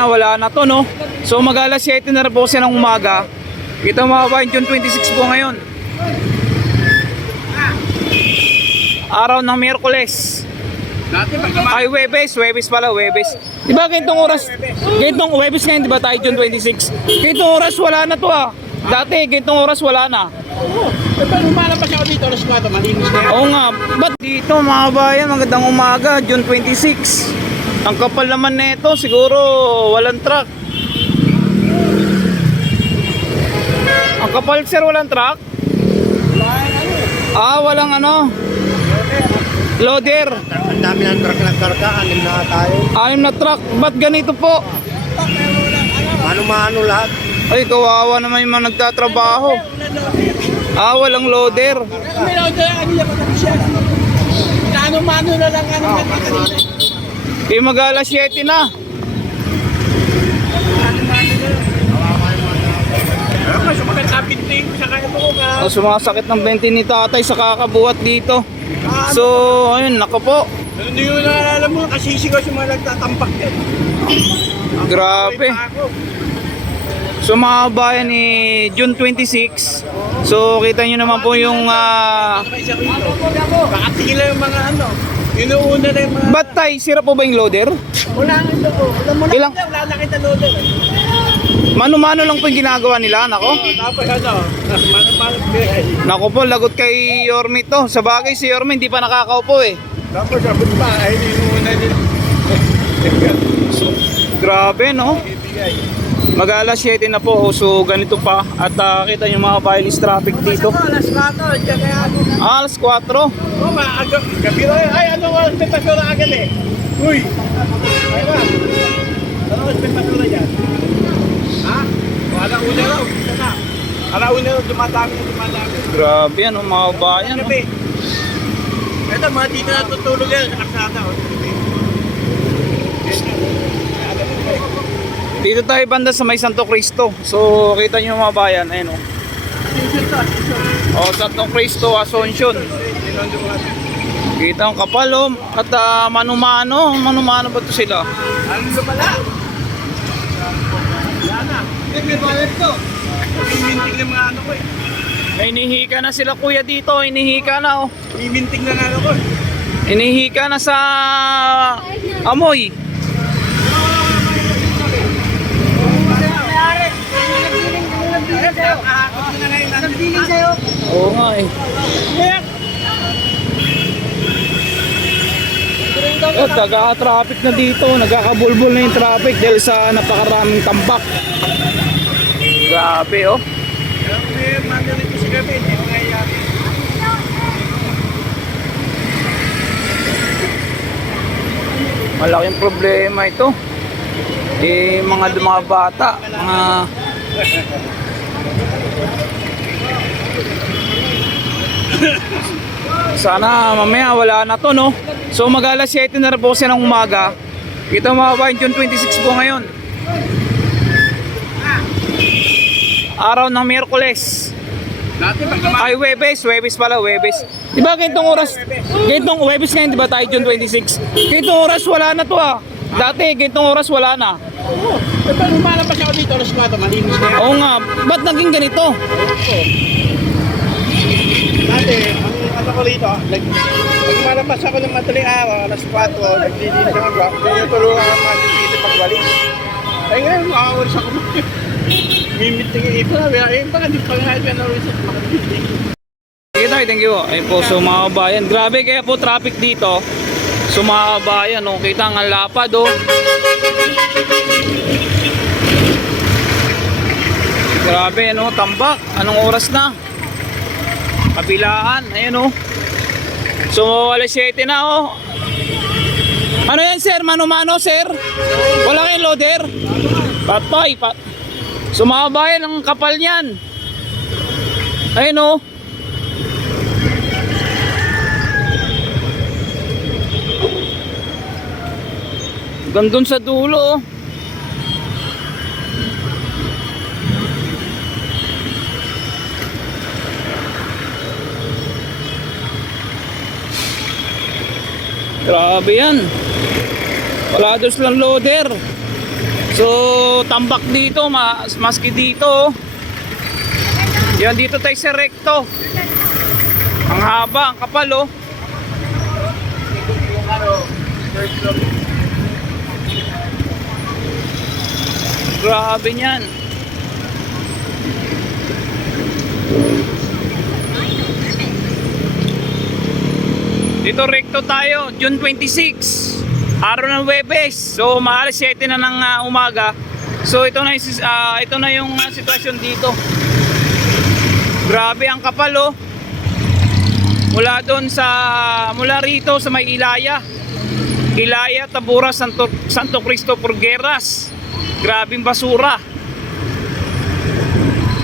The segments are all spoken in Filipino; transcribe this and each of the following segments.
mamaya wala na to, no? So mag alas 7 na rin po siya ng umaga. Kita mga kabayan, June 26 po ngayon. Araw ng Miyerkules. Ay, Webes pala, Webes. Di ba ganitong oras? Ganitong Webes ngayon, di ba tayo June 26? Ganitong oras wala na to ah. Dati, ganitong oras wala na. Lumalabas ako dito, alas 4, malinis na yan. Oo nga, ba't dito mga kabayan, magandang umaga, June 26. Ang kapal naman nito, siguro walang truck. Ang kapal sir, walang truck? Walang ano? Loader. Ang dami ng truck na karga, 6 na tayo. 6 na truck, ba't ganito po? Mano-mano lahat. Ay, kawawa naman yung mga nagtatrabaho. Walang loader. May loader, kanina pa kami siya. Mano-mano na lang Mag alas 7 na. Sumasakit ng bente ni tatay sa kakabuhat dito. So, ayun, nako po. Hindi mo na alam mo, kasi sigaw sa mga nagtatampak yan. Grabe. So mga bayan ni June 26. So kita nyo naman po yung Bakit sila yung mga ano, inuuna na yung mga... Ba't tay, sira po ba yung loader? Wala nga ito po. Ilang? Wala na kita loader. Mano-mano lang po yung ginagawa nila, nako. Tapos ano, mano-mano pinay. Nako po, lagot kay Yorme to. Sa bagay si Yorme hindi pa nakakaupo eh. Tapos abot pa, ay inuuna nila. Grabe no? Mag alas 7 na po, so ganito pa. At kita nyo mga bayan is traffic dito. Alas 4, dyan kaya ako. Alas 4. Oo, maaga. Gabi rin. Ay, ano ang temperatura agad eh. Uy! Ay ba? Ano ang temperatura dyan? Ha? Alauna raw. Alauna raw, dumadami. Grabe ano mga bayan no? Gabi. Ito, mga dito natutulog yan. Nakasada. Dito tayo banda sa may Santo Cristo. So kita nyo mga bayan, ayun o. Santo Cristo, Asuncion. Kita ang kapal o. At mano-mano ba ito sila? Ano ba pala? Yan na. May bayad to. Miminting na mga ano ko eh. Inihika na sila kuya dito, inihika na o. Miminting na ano ko. Inihika na sa amoy. Oo nga eh. Taga-traffic na dito, nagkakabulbul na yung traffic dahil sa napakaraming tambak. Grabe oh. Malaking problema ito. Mga bata, sana mamaya wala na to, no? So mag alas 7 na rin po siya ng umaga. Kita mga kabayan, June 26 po ngayon. Araw ng Miyerkules. Ay, Webes pala, Webes. Di ba ganitong oras? Ganitong Webes ngayon, di ba tayo June 26? Ganitong oras wala na to ah. Dati, ganitong oras wala na. Ito, lumalabas ako dito, alas 4, malinis na yan. Oo nga, ba't naging ganito? Dati, ano ko rito, nagmalabas ako ng madaling araw, alas 4, naglilinis ako, tinutulungan ang mga dito pagwalis. Ay ngayon, makawalis ako. Mimiting yung ito, baka di pa nga ito na rin sa makatilig. Sige tayo, thank you. Ayun po, so mga kabayan, grabe kaya po traffic dito. So mga kabayan, no, kita ang lapad oh. Grabe, no, tambak. Anong oras na? Kabilaan, ayun oh. So alas 7 na oh. Ano yan sir? Mano-mano sir? Wala kayong loader? Patay, so mga kabayan, ang kapal niyan. Ayun oh. Gandun sa dulo oh. Grabe yan. Wala dos lang loader. So, tambak dito, maski dito. Yan, dito tayo sa recto. Ang haba, ang kapal, oh. Grabe niyan. Dito recto tayo, June 26, araw ng Webes. So maalas 7 na ng umaga. So ito na yung sitwasyon dito. Grabe ang kapal, oh. Mula rito sa may Ilaya, Tabura, Santo Cristo, Porgueras. Grabing basura.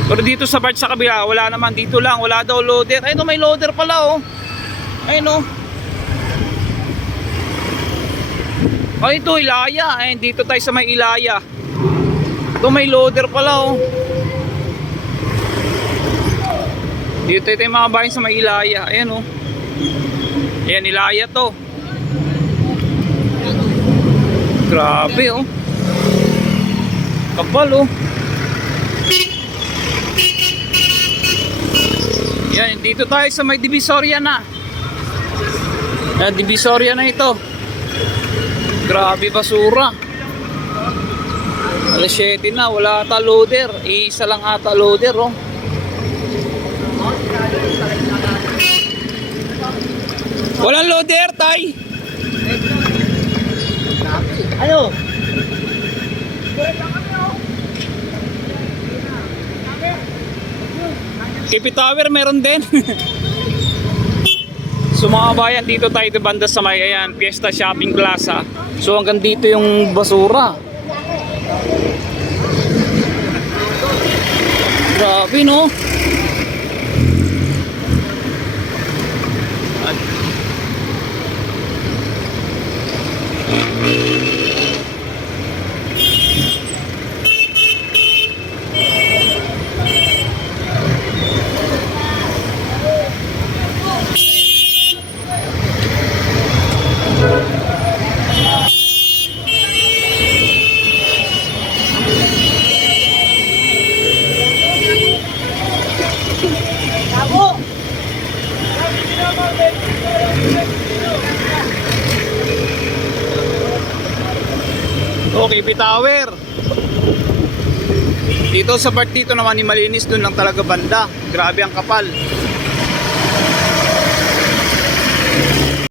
Pero dito sa part sa kabila, wala naman. Dito lang, wala daw loader. Ayun, may loader pala, oh. Ayun, oh. Oh, ito Ilaya. Ayun, dito tayo sa may Ilaya. Ito may loader pala, oh. Dito tayo mga bayan sa may Ilaya. Ayan, oh. Ayan, Ilaya to. Grabe, oh. Kapal, oh. Yan, dito tayo sa may Divisoria na. Yan, Divisoria na ito. Grabe basura. Alas 7 na, wala ata loader. Isa lang ata loader, oh. Walang loader, tay. Ano? Kipi Tower meron din. So mga bayan, dito tayo sa banda sa may ayan, Fiesta Shopping Plaza. So hanggang dito yung basura. Grabe, no? Okay, Kipi Tower. Dito sa part dito naman ni malinis, doon lang talaga banda. Grabe ang kapal.